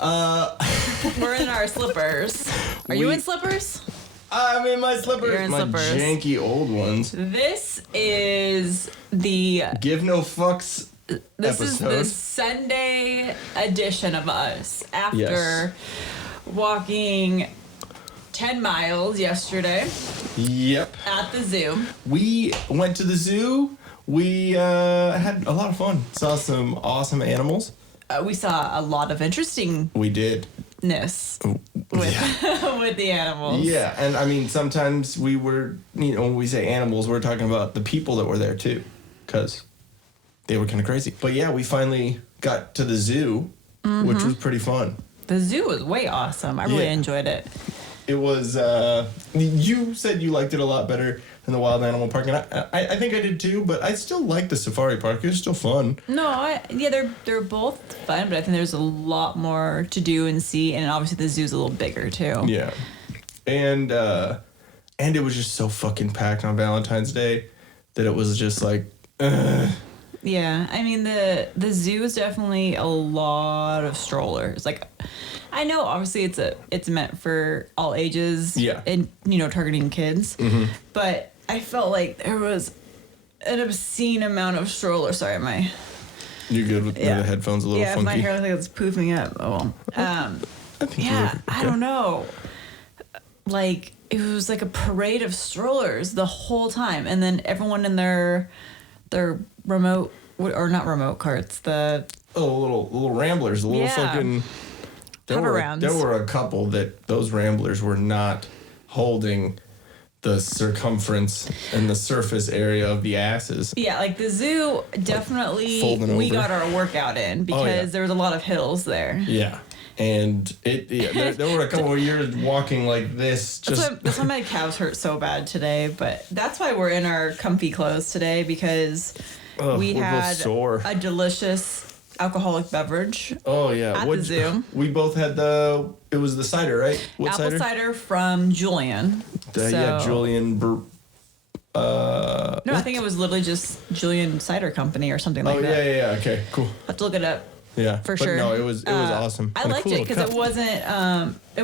We're in our slippers. Are you in slippers? I'm in my slippers. You're in my slippers. Janky old ones. This is the... Give no fucks This episode. is the Sunday edition of us. After walking 10 miles yesterday. Yep. At the zoo. We went to the zoo. We had a lot of fun. Saw some awesome animals. We saw a lot of interesting... We did. With the animals. Yeah, and I mean, sometimes we were, when we say animals, we're talking about the people that were there too, because they were kind of crazy. But yeah, we finally got to the zoo, which was pretty fun. The zoo was way awesome. I really enjoyed it. It was, you said you liked it a lot better than the wild animal park, and I think I did too, but I still like the safari park. It was still fun. No, they're both fun, but I think there's a lot more to do and see, and obviously the zoo's a little bigger too. Yeah. And it was just so fucking packed on Valentine's Day that it was just like, Yeah, I mean, the zoo is definitely a lot of strollers. Like, I know obviously it's meant for all ages. Yeah. And, targeting kids. Mm-hmm. But I felt like there was an obscene amount of strollers. Sorry, You good with the headphones a little funky? Yeah, my hair looks like it's poofing up. Oh, well. I think I don't know. Like, it was like a parade of strollers the whole time. And then everyone in their remote, or not remote carts, little ramblers, fucking... There were a couple that those ramblers were not holding the circumference and the surface area of the asses. Yeah, like the zoo, definitely we got our workout in because there was a lot of hills there. Yeah. And there were a couple of years walking like this. That's why my calves hurt so bad today. But that's why we're in our comfy clothes today, because we had a delicious alcoholic beverage. Oh yeah, at the zoo. We both had it was the cider, right? What Apple cider from Julian. Julian. No, I think it was literally just Julian Cider Company or something like that. Yeah. Okay, cool. I'll have to look it up. Yeah, for sure. No, it was awesome. I liked it because it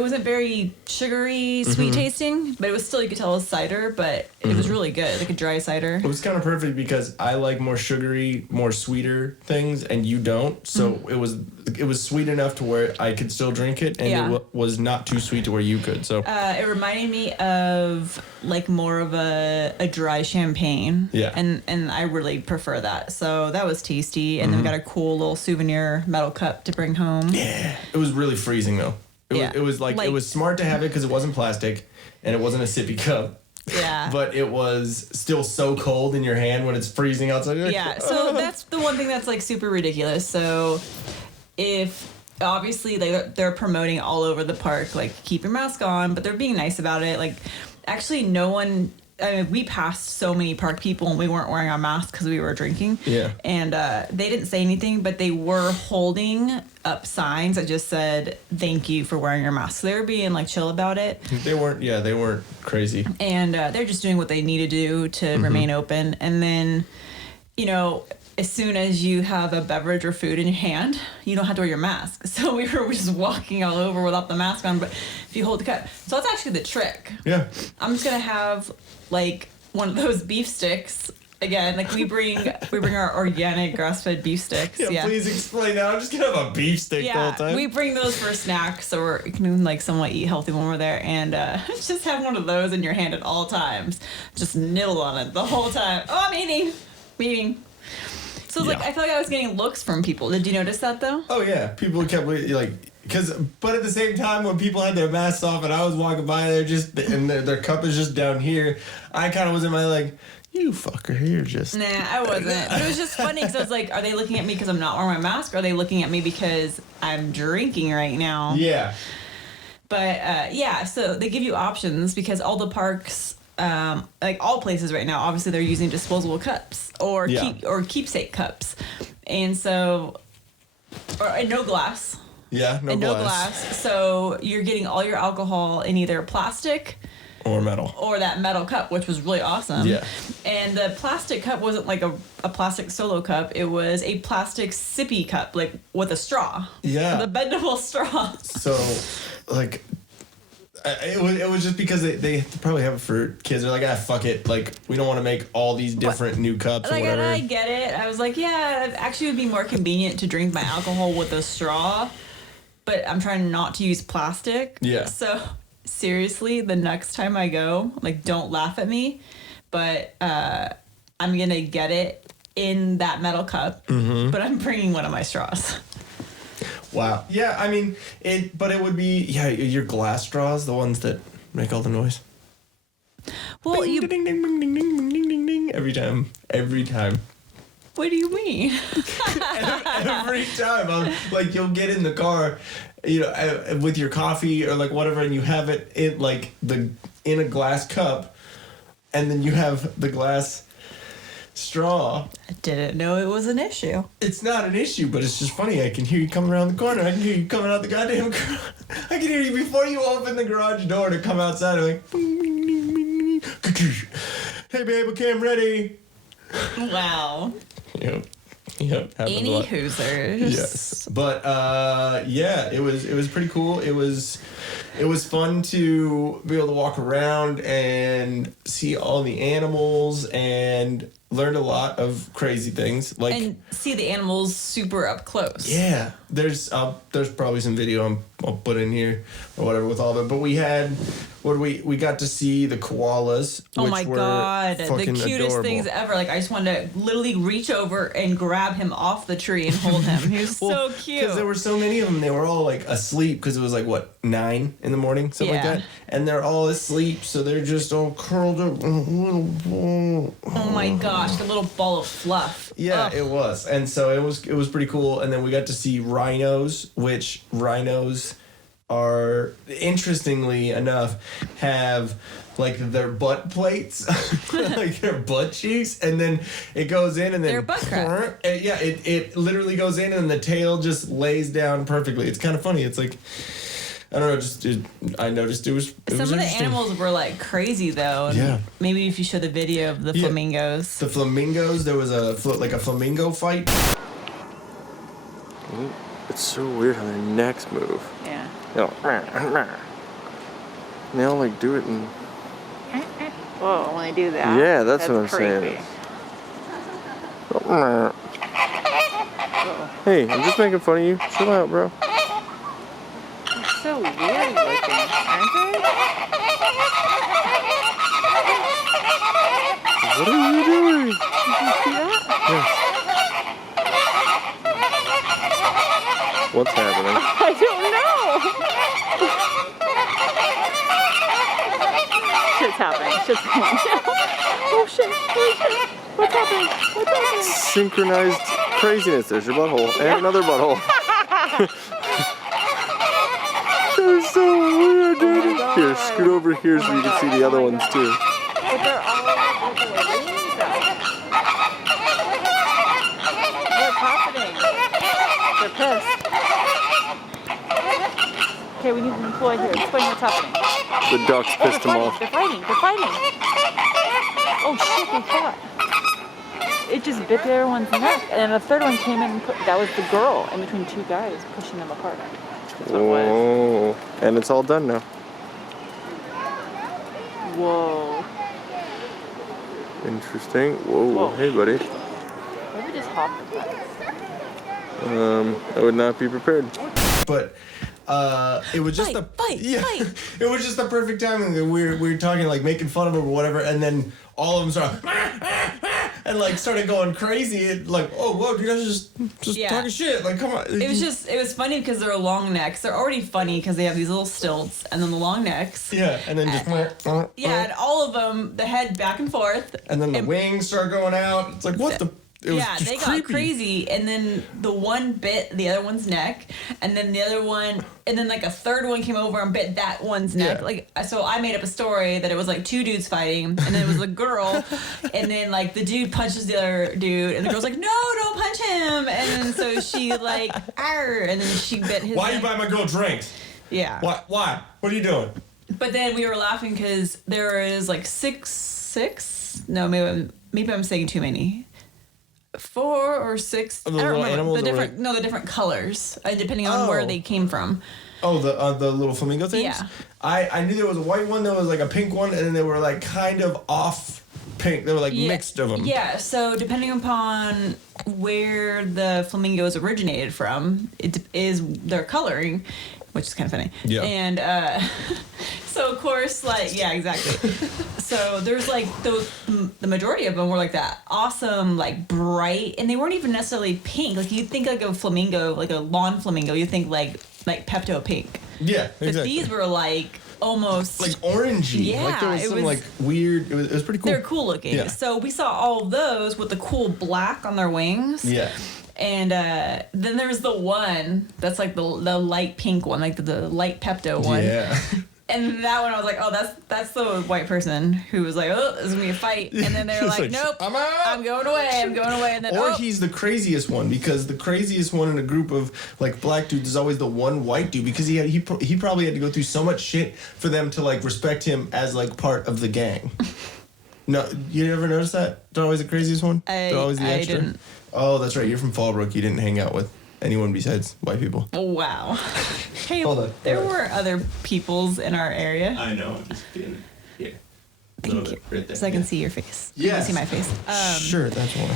wasn't very sugary, sweet tasting, but it was still, you could tell it was cider, but it was really good, like a dry cider. It was kind of perfect because I like more sugary, more sweeter things, and you don't. So it was sweet enough to where I could still drink it, and it was not too sweet to where you could. So it reminded me of like more of a dry champagne. Yeah, and I really prefer that. So that was tasty, and then we got a cool little souvenir metal cup to bring home. Yeah, it was really freezing though. It was like it was smart to have it because it wasn't plastic and it wasn't a sippy cup. Yeah. But it was still so cold in your hand when it's freezing outside. Yeah, so that's the one thing that's like super ridiculous. So if obviously they're promoting all over the park, like keep your mask on, but they're being nice about it. Like actually no one... I mean, we passed so many park people and we weren't wearing our masks because we were drinking. Yeah. And they didn't say anything, but they were holding up signs that just said, "Thank you for wearing your mask." So they were being like chill about it. They weren't crazy. And they're just doing what they need to do to remain open. And then, as soon as you have a beverage or food in your hand, you don't have to wear your mask. So we were just walking all over without the mask on, but if you hold the cup. So that's actually the trick. Yeah. I'm just going to have like one of those beef sticks. Again, like we bring our organic grass-fed beef sticks. Yeah, please explain that. I'm just going to have a beef stick the whole time. We bring those for snacks, so we can like somewhat eat healthy when we're there. And just have one of those in your hand at all times. Just nibble on it the whole time. Oh, I'm eating. So like, I feel like I was getting looks from people. Did you notice that though? Oh yeah, people kept like, but at the same time when people had their masks off and I was walking by, they're just and their cup is just down here. I kind of was in my like, you fucker, you're just. Nah, I wasn't. But it was just funny because I was like, are they looking at me because I'm not wearing my mask? Or are they looking at me because I'm drinking right now? Yeah. But so they give you options because all the parks. Like all places right now, obviously they're using disposable cups or keepsake cups, and so and no glass. Yeah, no glass. So you're getting all your alcohol in either plastic Or metal. Or that metal cup, which was really awesome. Yeah. And the plastic cup wasn't like a plastic Solo cup. It was a plastic sippy cup, like with a straw. Yeah. The bendable straw. So, like, it was just because they probably have it for kids. They're like, fuck it. Like, we don't want to make all these different new cups or whatever. I get it. I was like, yeah, it actually would be more convenient to drink my alcohol with a straw. But I'm trying not to use plastic. Yeah. So... Seriously, the next time I go, like, don't laugh at me, but I'm gonna get it in that metal cup, but I'm bringing one of my straws. Wow. Yeah, I mean, but it would be, your glass straws, the ones that make all the noise. Well, ding, ding, ding, ding, ding, ding, ding, ding, ding, every time. What do you mean? Every time. Like, you'll get in the car, with your coffee or like whatever, and you have it in like in a glass cup, and then you have the glass straw. I didn't know it was an issue. It's not an issue, but it's just funny. I can hear you coming around the corner. I can hear you coming out the goddamn garage. I can hear you before you open the garage door to come outside. I'm like, hey babe, okay, I'm ready. Wow. Yep. Any Hoosers. Yes. But it was pretty cool. It was fun to be able to walk around and see all the animals and learned a lot of crazy things. Like, and see the animals super up close. Yeah. There's probably some video I'll put in here or whatever with all of them. But we got to see the koalas. Oh my God. The cutest adorable things ever. Like, I just wanted to literally reach over and grab him off the tree and hold him. He was so cute. Because there were so many of them. They were all like asleep because it was like, 9 in the morning? Something like that. And they're all asleep. So they're just all curled up in a little ball. Oh my gosh. The little ball of fluff. Yeah, it was. And so it was pretty cool. And then we got to see rhinos, which rhinos are, interestingly enough, have like their butt plates, like their butt cheeks, and then it goes in and then their butt crack. It literally goes in and the tail just lays down perfectly. It's kind of funny. It's like, I don't know, I noticed it was some of the animals were like crazy though. And maybe if you show the video of the flamingos. The flamingos, there was a flamingo fight. It's so weird how their necks move. Yeah. They all like do it and. Whoa, when I do that. Yeah, that's what I'm saying. Hey, I'm just making fun of you. Chill out, bro. They're so weird looking, aren't they? What are you doing? Did you see that? Yes. What's happening? I don't know. Shit's happening. Oh shit. What's happening? Synchronized craziness. There's your butthole. And another butthole. They're so weird, dude. Here, scoot over here so you can see the other ones too. But they're all with their wings out. What's happening? They're pissed. Okay, we need to deploy here. Explain what's happening. The ducks pissed them off. They're fighting. Oh shit, they fought. It just bit the other one's neck, and then the third one came in and that was the girl in between two guys pushing them apart. Whoa. And it's all done now. Whoa. Interesting. Whoa. Hey, buddy. Maybe just hop the fence. I would not be prepared. But it was just fight. It was just the perfect timing. We were talking, like, making fun of him or whatever, and then all of them started and like started going crazy. It, like, oh whoa, you guys just talking shit. Like, come on. It was funny because they're long necks. They're already funny because they have these little stilts and then the long necks. Yeah, and then just and all of them, the head back and forth. And then the wings start going out. It's like, what the. They got crazy, and then the one bit the other one's neck, and then the other one, and then like a third one came over and bit that one's neck. Like, so I made up a story that it was like two dudes fighting, and then it was a girl, and then like the dude punches the other dude, and the girl's like, no, don't punch him, and then so she like, arr, and then she bit his. Why you buy my girl drinks? Yeah. Why? What are you doing? But then we were laughing because there is like six. No, maybe I'm saying too many. 4 or 6. I don't remember. The different colors, depending on where they came from. Oh, the little flamingo things? Yeah. I knew there was a white one, there was like a pink one, and then they were like kind of off pink. They were like mixed of them. Yeah, so depending upon where the flamingos originated from, it is their coloring, which is kind of funny. Yeah. And so of course, like, yeah, exactly. So there's like the majority of them were like that awesome, like bright, and they weren't even necessarily pink. Like you'd think like a flamingo, like a lawn flamingo, you think like Pepto pink. Yeah, exactly. But these were like almost like orangey. Yeah, like there was some like weird. It was pretty cool. They're cool looking. Yeah. So we saw all of those with the cool black on their wings. Yeah. And then there's the one that's like the light pink one, like the light Pepto one. Yeah. And that one I was like, oh, that's the white person who was like, oh, there's gonna be a fight. And then they're like, nope, I'm out. I'm going away. And then he's the craziest one, because the craziest one in a group of like black dudes is always the one white dude, because he probably had to go through so much shit for them to like respect him as like part of the gang. No, you ever notice that? They're always the craziest one. They're always the extra. I didn't. Oh, that's right. You're from Fallbrook. You didn't hang out with anyone besides white people. Wow. Hey, hold on. There were other peoples in our area. I know. I'm just kidding. Here. Thank you. Right there. So I can see your face. Yeah. You can see my face. Sure, that's why.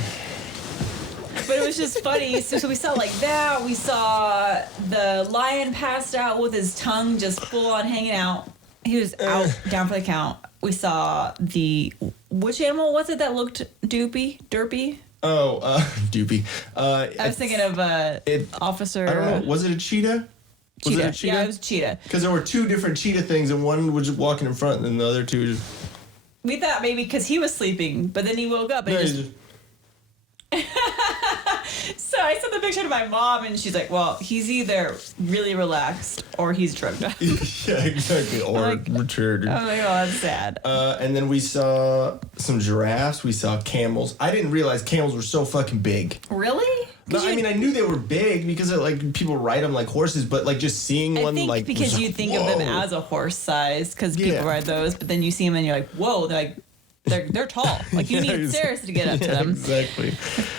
But it was just funny. So we saw like that. We saw the lion passed out with his tongue just full on hanging out. He was out, down for the count. We saw which animal was it that looked derpy? Oh, Doopy. I was thinking of Officer. I don't know. Was it a cheetah? Was it a cheetah? Yeah, it was a cheetah. Because there were 2 different cheetah things, and one was just walking in front, and then the other 2 just. We thought maybe because he was sleeping, but then he woke up and he just. So I sent the picture to my mom, and she's like, well, he's either really relaxed or he's drugged up. Yeah, exactly. Or like, matured. I'm like, oh, that's sad. And then we saw some giraffes. We saw camels. I didn't realize camels were so fucking big. Really? No, I mean, I knew they were big because like people ride them like horses, but like just seeing one like because you think of them as a horse size because people ride those, but then you see them and you're like, whoa, they're tall. Like you need stairs to get up to them. Exactly.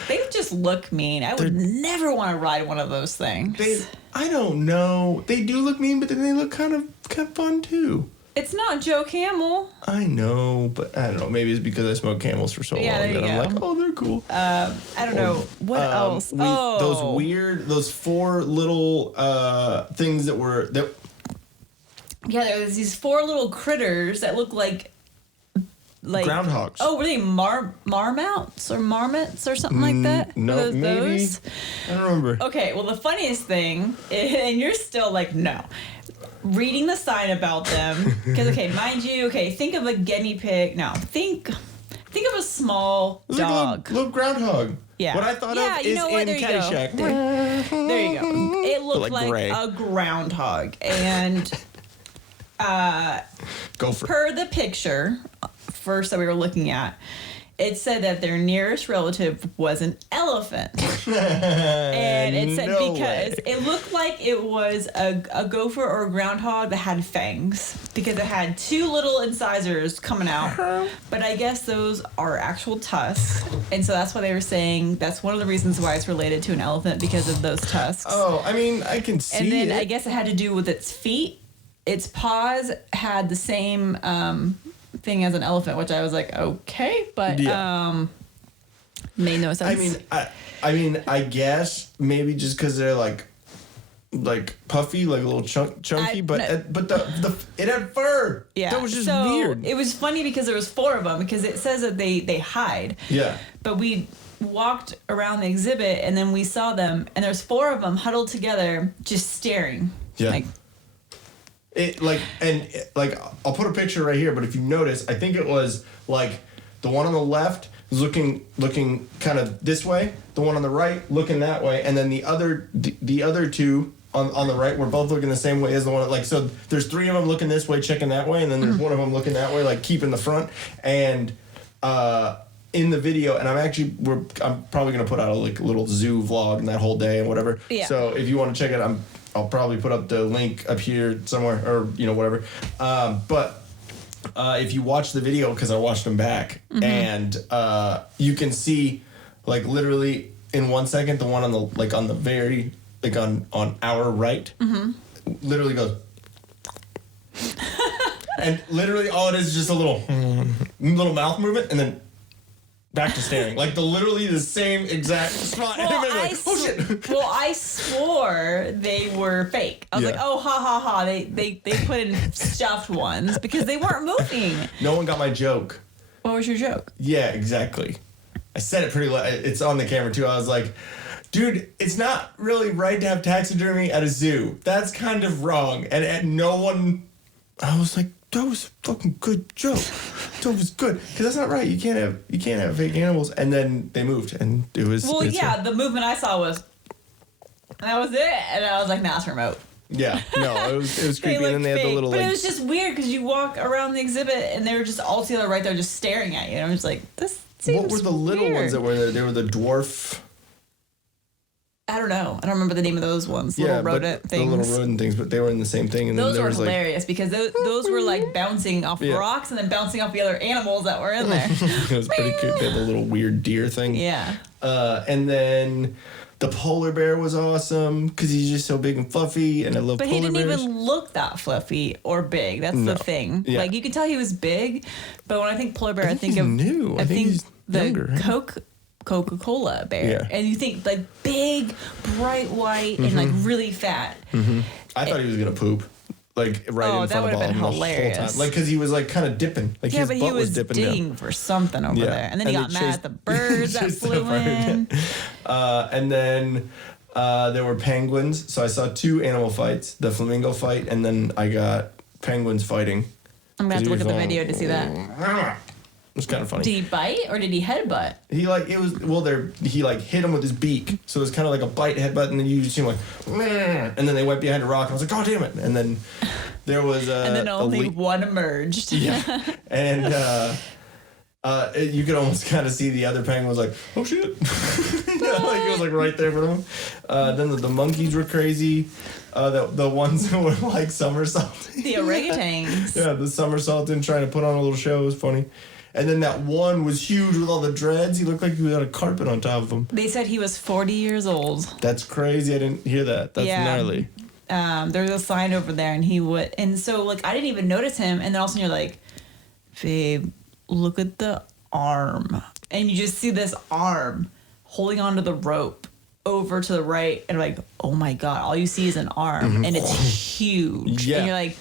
They just look mean. I would never want to ride one of those things. I don't know. They do look mean, but then they look kind of fun too. It's not Joe Camel. I know, but I don't know. Maybe it's because I smoked Camels for so long that I'm like, oh, they're cool. I don't know. What else? Those 4 little things that were. Yeah, there was these 4 little critters that look like groundhogs. Oh, were they marmots or marmots or something like that? No, maybe. Those? I don't remember. Okay, well, the funniest thing, and you're still like, no. Reading the sign about them, because, okay, mind you, think of a guinea pig. No, think of a small dog. Like a little groundhog. Yeah. What I thought of is in Caddyshack. There you go. It looked like gray. a groundhog. And Go for per the picture first that we were looking at, it said that their nearest relative was an elephant. And it said because it looked like it was a gopher or a groundhog that had fangs, because it had 2 little incisors coming out. But I guess those are actual tusks. And so that's why they were saying that's one of the reasons why it's related to an elephant, because of those tusks. Oh, I mean, I can see it. And then I guess it had to do with its feet. Its paws had the same thing as an elephant, which I was like, okay, but made no sense. I mean, I guess maybe just because they're like puffy, like a little chunky, but it had fur. Yeah, that was just weird. It was funny because there was 4 of them, because it says that they hide. Yeah, but we walked around the exhibit and then we saw them, and there's 4 of them huddled together, just staring. Yeah. I'll put a picture right here, but if you notice, I think it was like the one on the left was looking kind of this way, the one on the right looking that way, and then the other 2 on the right were both looking the same way as the one, so there's 3 of them looking this way, checking that way, and then there's one of them looking that way, like keeping the front. And in the video, and I'm probably gonna put out a little zoo vlog in that whole day and whatever. Yeah. So if you want to check it, I'll probably put up the link up here somewhere, or whatever. But if you watch the video, because I watched them back, and you can see like literally in 1 second, the one on the very on our right, literally goes. And literally all it is just a little mouth movement, and then back to staring. Like literally the same exact spot. Well, Oh shit. Well, I swore they were fake. I was like, oh, ha ha ha. They put in stuffed ones because they weren't moving. No one got my joke. What was your joke? Yeah, exactly. I said it pretty loud. It's on the camera too. I was like, dude, it's not really right to have taxidermy at a zoo. That's kind of wrong. And no one. I was like, that was a fucking good joke. That was good, because that's not right. You can't have fake animals. And then they moved, and it was. Well, the movement I saw was, and that was it. And I was like, nah, it's remote. Yeah, no, it was creepy. And then they had the little. But it was just weird because you walk around the exhibit and they were just all together right there, just staring at you. And I'm just like, this seems What were the little weird. ones that were there? They were the dwarf. I don't know. I don't remember the name of those ones. Little rodent things. The little rodent things, but they were in the same thing. And those then were was hilarious because those were like bouncing off rocks and then bouncing off the other animals that were in there. It was pretty cute. They had the little weird deer thing. Yeah. And then the polar bear was awesome because he's just so big and fluffy, and I love polar bears. But he didn't even look that fluffy or big. That's the thing. Yeah. Like you could tell he was big, but when I think polar bear, I think he's of new. I think he's the younger, right? Coca-Cola bear. Yeah. And you think like big, bright white, and like really fat. I thought he was gonna poop, like right in front of all of them the whole time, like because he was like kind of dipping, like his butt was dipping digging down for something over there, and then he got mad at the birds that flew in. And then there were penguins, so I saw 2 animal fights: the flamingo fight, and then I got penguins fighting. I'm gonna have to look at the video to see that. It was kind of funny. Did he bite or did he headbutt? He hit him with his beak, so it was kind of like a bite headbutt, and then you just see him like, meh, and then they went behind a rock, and I was like, oh damn it, and then there was and then only one emerged. Yeah, and you could almost kind of see the other penguin was like, oh shit, like it was like right there for them. Then the monkeys were crazy. The ones that were like somersaulting. The orangutans. Yeah, the somersaulting, trying to put on a little show was funny. And then that one was huge with all the dreads. He looked like he had a carpet on top of him. They said he was 40 years old. That's crazy. I didn't hear that. That's gnarly. There's a sign over there, and so like I didn't even notice him, and then all of a sudden you're like, babe, look at the arm, and you just see this arm holding onto the rope over to the right, and like, oh my god, all you see is an arm, and it's huge, and you're like,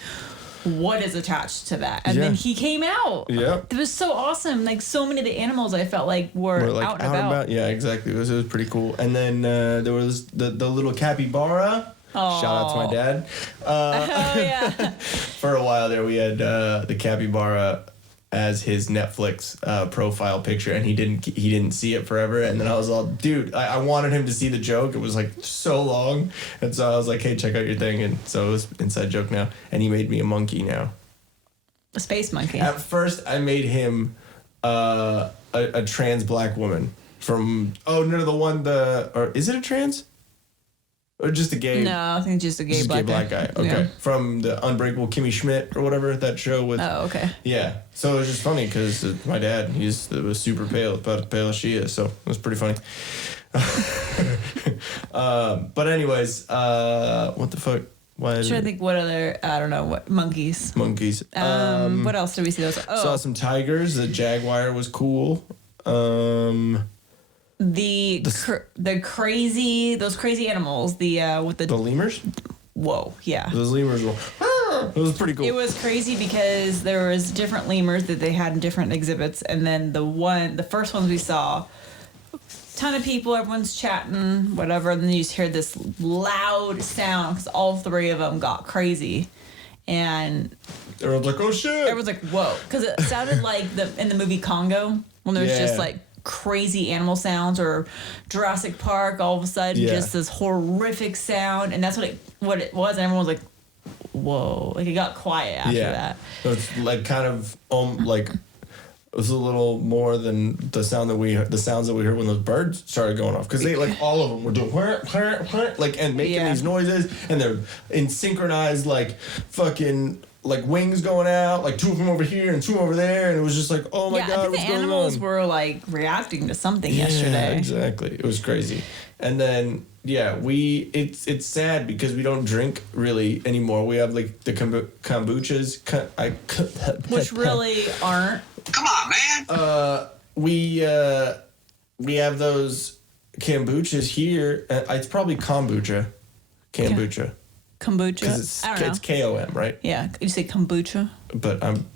what is attached to that? And then he came out. Yep. It was so awesome. Like so many of the animals I felt like were like out and about. Yeah, exactly. It was pretty cool. And then there was the little capybara. Oh. Shout out to my dad. Oh yeah. For a while there, we had the capybara as his Netflix profile picture, and he didn't see it forever. And then I was all, dude, I wanted him to see the joke. It was like so long, and so I was like, hey, check out your thing. And so it was inside joke now, and he made me a monkey now. A space monkey. At first, I made him a trans black woman from or is it a trans? Or just a gay? No, I think just a gay black guy. Okay. Yeah. From the Unbreakable Kimmy Schmidt or whatever, that show with. Oh, okay. Yeah. So it was just funny because my dad, was super pale, about as pale as she is. So it was pretty funny. But anyways, what the fuck? Why? I'm trying to think what other, I don't know, what, monkeys. Monkeys. What else did we see? Saw some tigers. The jaguar was cool. Those crazy animals, with the lemurs. Whoa, yeah. Those lemurs were. It was pretty cool. It was crazy because there was different lemurs that they had in different exhibits, and then the first ones we saw, ton of people, everyone's chatting, whatever, and then you just hear this loud sound because all 3 of them got crazy, and everyone's like, "Oh shit!" Everyone's like, "Whoa," because it sounded like in the movie Congo when there's just like crazy animal sounds, or Jurassic Park, all of a sudden just this horrific sound, and that's what it was, and everyone was like, whoa, like it got quiet after that. So it's like kind of like It was a little more than the sounds that we heard when those birds started going off, because they like all of them were doing like and making these noises, and they're in synchronized like fucking like wings going out, like 2 of them over here and 2 over there, and it was just like, oh my god, what's going on? The animals were like reacting to something yesterday. Exactly, it was crazy. And then it's sad because we don't drink really anymore. We have like the kombuchas, which really aren't. Come on, man. We have those kombuchas here. It's probably kombucha. Kombucha. Because it's KOM, right? Yeah. You say kombucha? But I'm,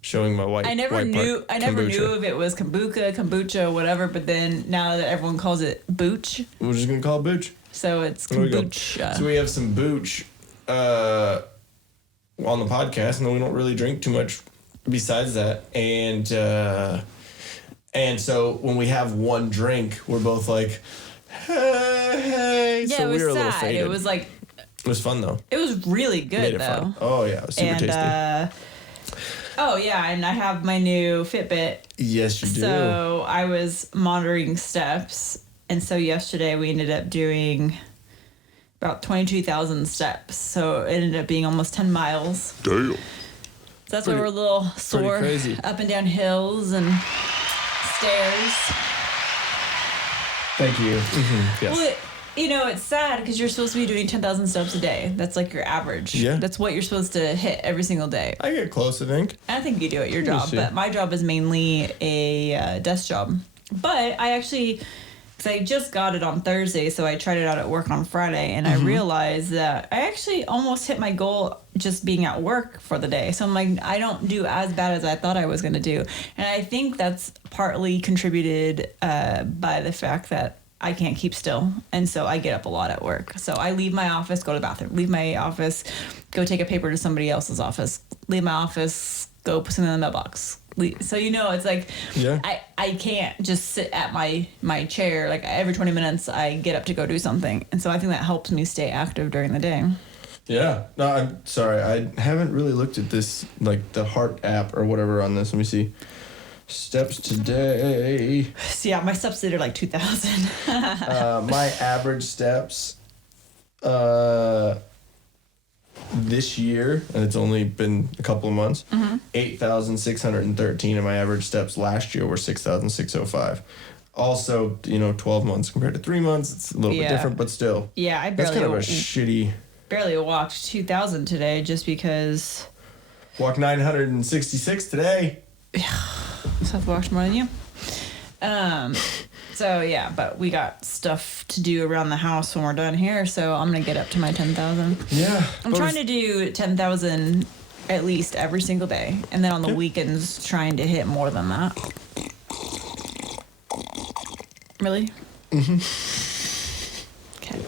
showing my white. I never knew if it was kombucha, whatever. But then now that everyone calls it booch, we're just gonna call it booch. So it's kombucha. So we have some booch on the podcast, and then we don't really drink too much besides that. And so when we have one drink, we're both like, hey. Yeah, so it was we were sad. A little faded. It was like. It was fun though. It was really good Made it though. Fun. Oh yeah, it was super tasty. And I have my new Fitbit. Yes, you do. So I was monitoring steps, and so yesterday we ended up doing about 22,000 steps. So it ended up being almost 10 miles. Damn. So that's why we're a little sore up and down hills and stairs. Thank you. Mm-hmm. Yes. Well, it's sad because you're supposed to be doing 10,000 steps a day. That's like your average. Yeah. That's what you're supposed to hit every single day. I get close, I think. I think you do at your job, but my job is mainly a desk job. But I actually, because I just got it on Thursday, so I tried it out at work on Friday, and I realized that I actually almost hit my goal just being at work for the day. So I'm like, I don't do as bad as I thought I was going to do. And I think that's partly contributed by the fact that I can't keep still, and so I get up a lot at work. So I leave my office, go to the bathroom, leave my office, go take a paper to somebody else's office, leave my office, go put something in the mailbox. So it's like I can't just sit at my chair. Like every 20 minutes I get up to go do something, and so I think that helps me stay active during the day. Yeah. No, I'm sorry. I haven't really looked at this, like the heart app or whatever on this. Let me see. Steps today. So yeah, my steps today are like 2,000. My average steps this year, and it's only been a couple of months, 8,613, and my average steps last year were 6,605. Also, 12 months compared to 3 months, it's a little bit different, but still. Yeah, that's kind of a shitty. Barely walked 2,000 today just because. Walked 966 today. Yeah. So I've walked more than you. So yeah, but we got stuff to do around the house when we're done here, so I'm gonna get up to my 10,000. Yeah. I'm trying to do 10,000 at least every single day, and then on the weekends trying to hit more than that. Really? Mm-hmm. Okay.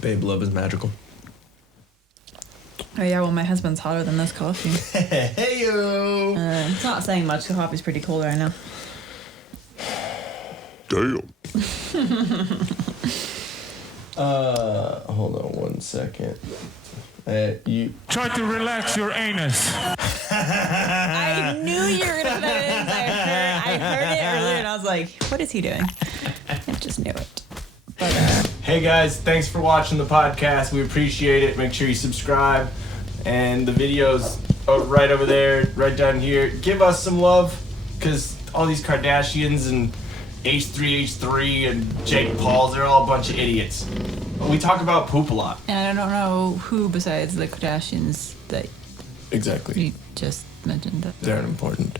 Babe, love is magical. Oh yeah, well my husband's hotter than this coffee. Hey-o! It's not saying much, the coffee's pretty cold right now. Damn. Hold on 1 second. You try to relax your anus. I knew you were gonna say this. I heard it earlier and I was like, what is he doing? I just knew it. But hey guys, thanks for watching the podcast. We appreciate it. Make sure you subscribe. And the videos are right over there, right down here. Give us some love, because all these Kardashians and H3H3 and Jake Pauls, they're all a bunch of idiots. We talk about poop a lot. And I don't know who besides the Kardashians that exactly you just mentioned. They're important.